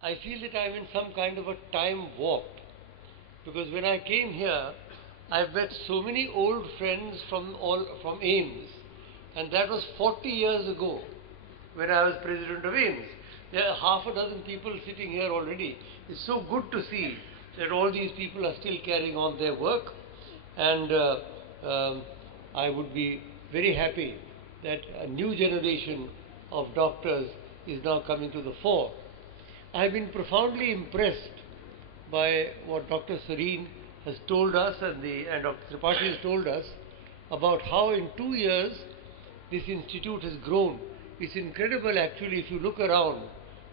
I feel that I'm in some kind of a time warp because when I came here, I've met so many old friends from AIMS, and that was 40 years ago when I was president of AIMS. There are half a dozen people sitting here already. It's so good to see that all these people are still carrying on their work, and I would be very happy that a new generation of doctors is now coming to the fore. I've been profoundly impressed by what Dr. Sareen has told us and Dr. Tripathi has told us about how in 2 years this institute has grown. It's incredible actually if you look around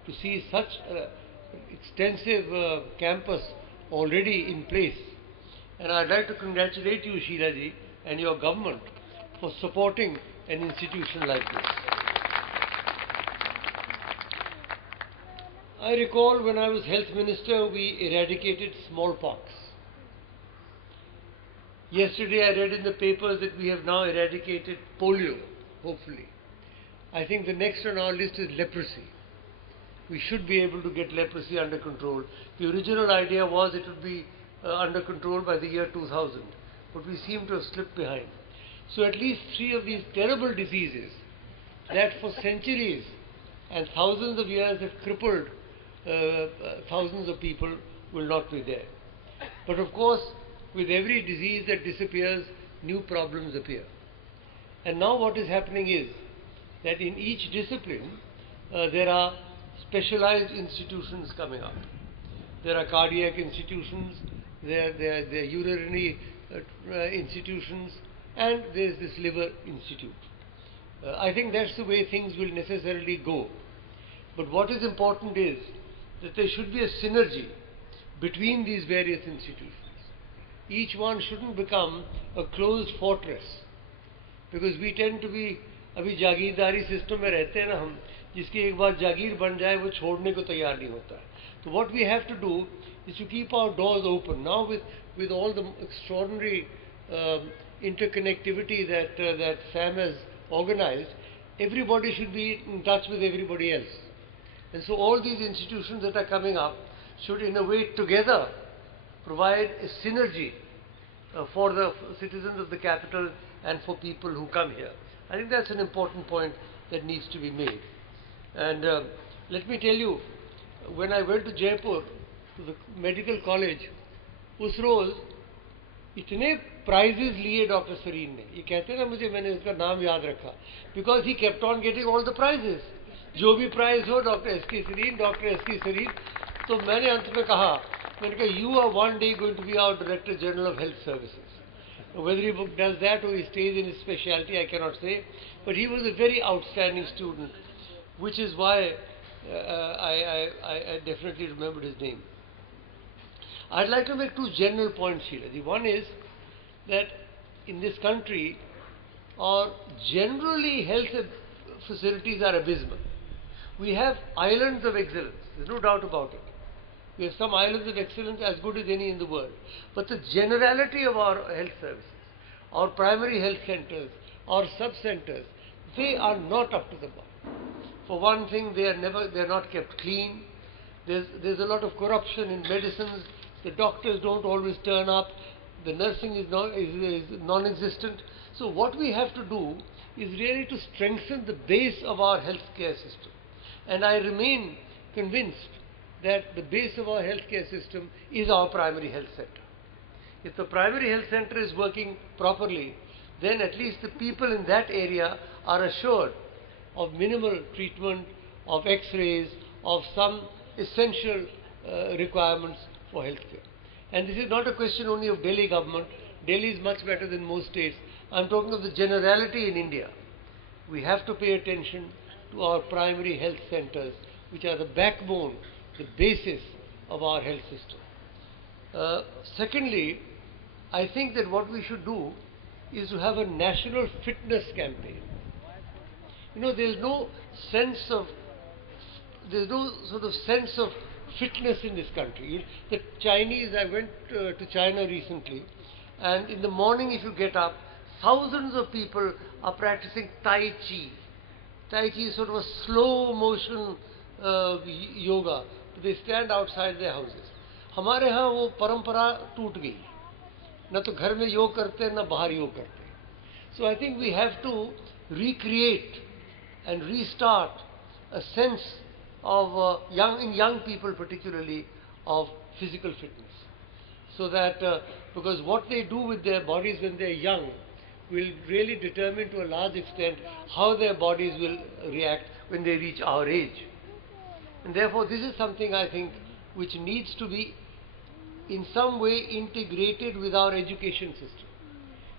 to see such an extensive campus already in place. And I'd like to congratulate you, Sheila ji, and your government for supporting an institution like this. I recall when I was health minister, we eradicated smallpox. Yesterday I read in the papers that we have now eradicated polio, hopefully. I think the next on our list is leprosy. We should be able to get leprosy under control. The original idea was it would be under control by the year 2000, but we seem to have slipped behind. So at least 3 of these terrible diseases that for centuries and thousands of years have crippled thousands of people will not be there. But of course, with every disease that disappears, new problems appear. And now what is happening is that in each discipline, there are specialized institutions coming up. There are cardiac institutions, there are urinary institutions, and there is this liver institute. I think that's the way things will necessarily go. But what is important is that there should be a synergy between these various institutions. Each one shouldn't become a closed fortress, because we tend to be अभी जागीरदारी system में रहते हैं ना हम, जिसकी एक बार जागीर बन जाए वो छोड़ने को तैयार नहीं होता है. So what we have to do is to keep our doors open. Now with all the extraordinary interconnectivity that Sam has organized, everybody should be in touch with everybody else. And so all these institutions that are coming up should in a way together provide a synergy for the citizens of the capital and for people who come here. I think that's an important point that needs to be made. And let me tell you, when I went to Jaipur, to the medical college, उस रोज इतने prizes लिए doctor Sarin ने, ये कहते हैं ना मुझे, मैंने उसका नाम याद रखा, because he kept on getting all the prizes. जो भी प्राइज हो डॉक्टर एस.के. सरीन. तो मैंने अंत में कहा, you are one day going to be our Director General of Health Services. Whether he does that or he stays in his specialty, I cannot say. But he was a very outstanding student, which is why I definitely remembered his name. I'd like to make 2 general points here. The one is that in this country, our generally health facilities are abysmal. We have islands of excellence, there's no doubt about it. We have some islands of excellence as good as any in the world. But the generality of our health services, our primary health centers, our sub-centers, they are not up to the mark. For one thing, they are not kept clean. There's a lot of corruption in medicines. The doctors don't always turn up. The nursing is non-existent. So what we have to do is really to strengthen the base of our healthcare system. And I remain convinced that the base of our healthcare system is our primary health center. If the primary health center is working properly, then at least the people in that area are assured of minimal treatment, of x-rays, of some essential requirements for healthcare. And this is not a question only of Delhi government. Delhi is much better than most states. I'm talking of the generality in India. We have to pay attention to our primary health centers, which are the backbone, the basis of our health system. Secondly, I think that what we should do is to have a national fitness campaign. There's no sort of sense of fitness in this country. The Chinese, I went to China recently, and in the morning if you get up, thousands of people are practicing Tai Chi. Tai Chi is sort of a slow motion yoga, they stand outside their houses. हमारे यहाँ वो परंपरा टूट गई, न तो घर में योग करते न बाहर योग करते. So I think we have to recreate and restart a sense of young people particularly, of physical fitness. So that because what they do with their bodies when they are young will really determine to a large extent how their bodies will react when they reach our age. And therefore this is something I think which needs to be in some way integrated with our education system.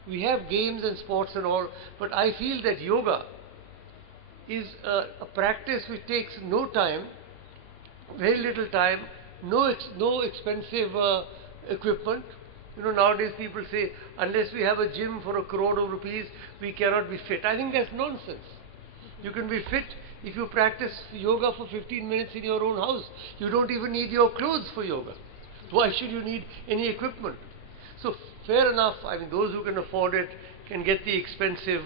We have games and sports and all, but I feel that yoga is a practice which takes no time, very little time, no expensive equipment. You know, nowadays people say, unless we have a gym for 1 crore of rupees, we cannot be fit. I think that's nonsense. You can be fit if you practice yoga for 15 minutes in your own house. You don't even need your clothes for yoga. Why should you need any equipment? So fair enough, I mean those who can afford it can get the expensive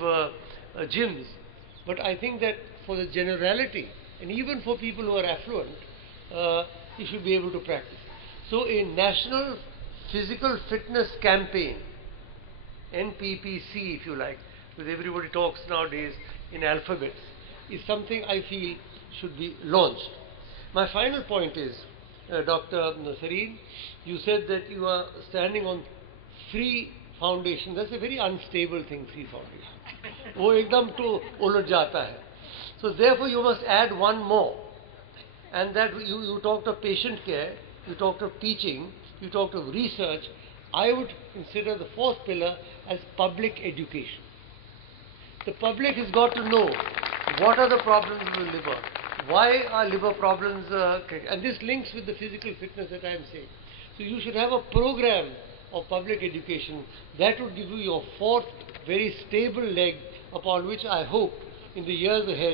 gyms. But I think that for the generality, and even for people who are affluent, you should be able to practice. So a national physical fitness campaign, NPPC if you like, because everybody talks nowadays in alphabets, is something I feel should be launched. My final point is, Dr. Sareen, you said that you are standing on 3 foundations. That's a very unstable thing, 3 foundations. वो एकदम तो उलट जाता है. So therefore you must add one more. And that you talked of patient care, you talked of teaching, you talked of research. I would consider the 4th pillar as public education. The public has got to know what are the problems of the liver, why are liver problems, and this links with the physical fitness that I am saying. So you should have a program of public education that would give you your 4th very stable leg upon which I hope in the years ahead